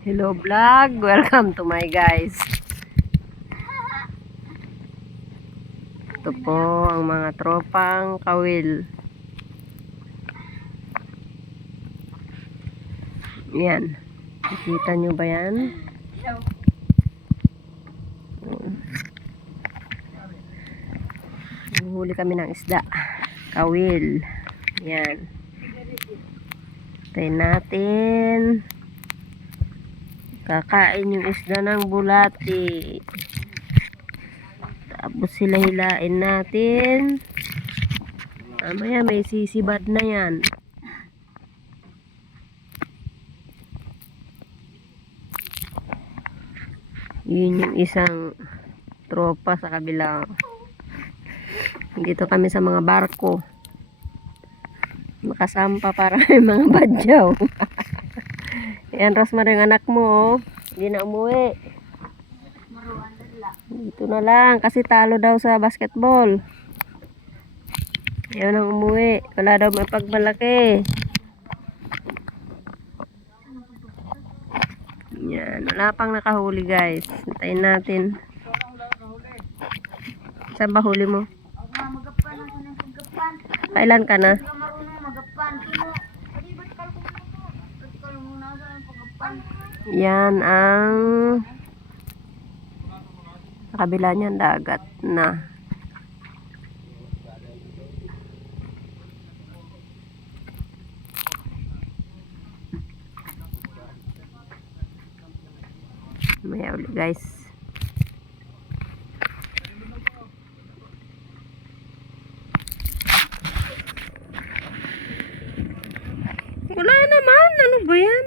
Hello vlog, welcome to my guys. Ito po ang mga tropang kawil. Yan. Nakita nyo ba yan? Huli kami ng isda. Kawil. Yan. Tayo natin. Kakain yung isda ng bulati. Tapos sila hilain natin. Mamaya may sisibad na yan. Yun yung isang tropa sa kabila. Dito kami sa mga barko. Makasampa para may mga badyaw. Yan, Rosmar, yung anak mo, oh. Hindi na umuwi. Dito na lang, kasi talo daw sa basketball. Ayaw nang umuwi. Wala daw may pagmalaki. Yan, wala pang nakahuli, guys. Hintayin natin. Saan ba huli mo? Kailan ka na? Yan ang sa kabila niyan, dagat na. Maya ulit, guys. Wala naman, ano ba yan?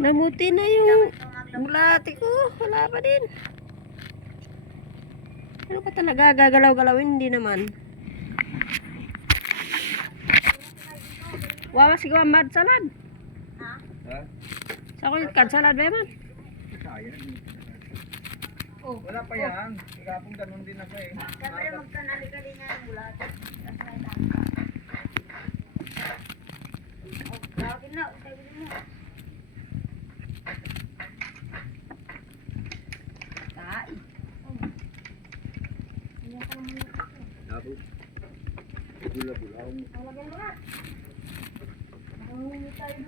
Namuti na yung bulati ko. Wala pa din. Ano ka talaga? Gagalaw-galawin? Hindi naman. Wawa si Guamad salad. Ha? Sa ko yung salad ba yaman? Oh, wala pa yan. Kagapong ganun din ako eh. Siyempre magkanali ka din nga ng bulati. Lagin na. Lagin mo.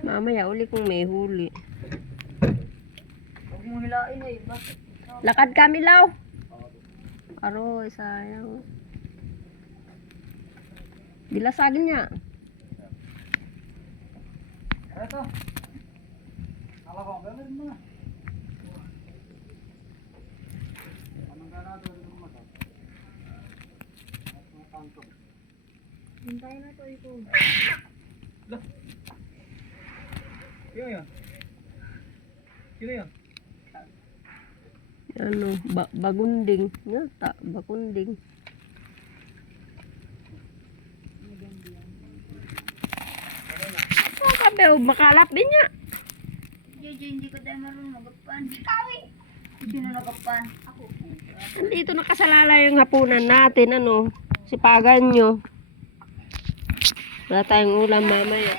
Mamaya uli kung may huli. Huwag mo hilain eh. Bakit? Lakad kami, Law. Aroy, sayang. Dilasagin niya. Ito. Alabang, gano'n mo na. Anong gano'n ito mo ito? Hintayin na ito ito. Sino yun? Sino yun? Ano, bagunding. Yata, bagunding. Oh, kabe, makalap din niya. Hindi ko tayo marunong magapan. Kawi! Sino nagapan? Ako. Nandito nakasalala yung hapunan natin, ano, sipagan nyo. Wala tayong ulam mamaya.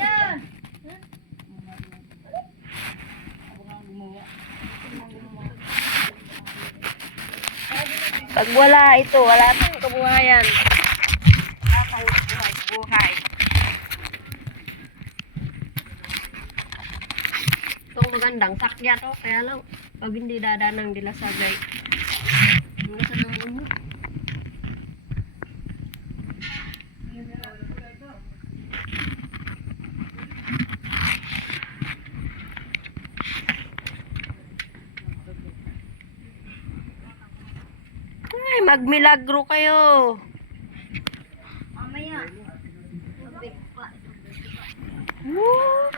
Pag wala ito, wala tayong kabuhayan. Buhay. Itong magandang sakya to, kaya lang, pag hindi dadanang dilasagay. Hanggang sa dulo mo. Ay, magmilagro kayo. Mamaya. Woo!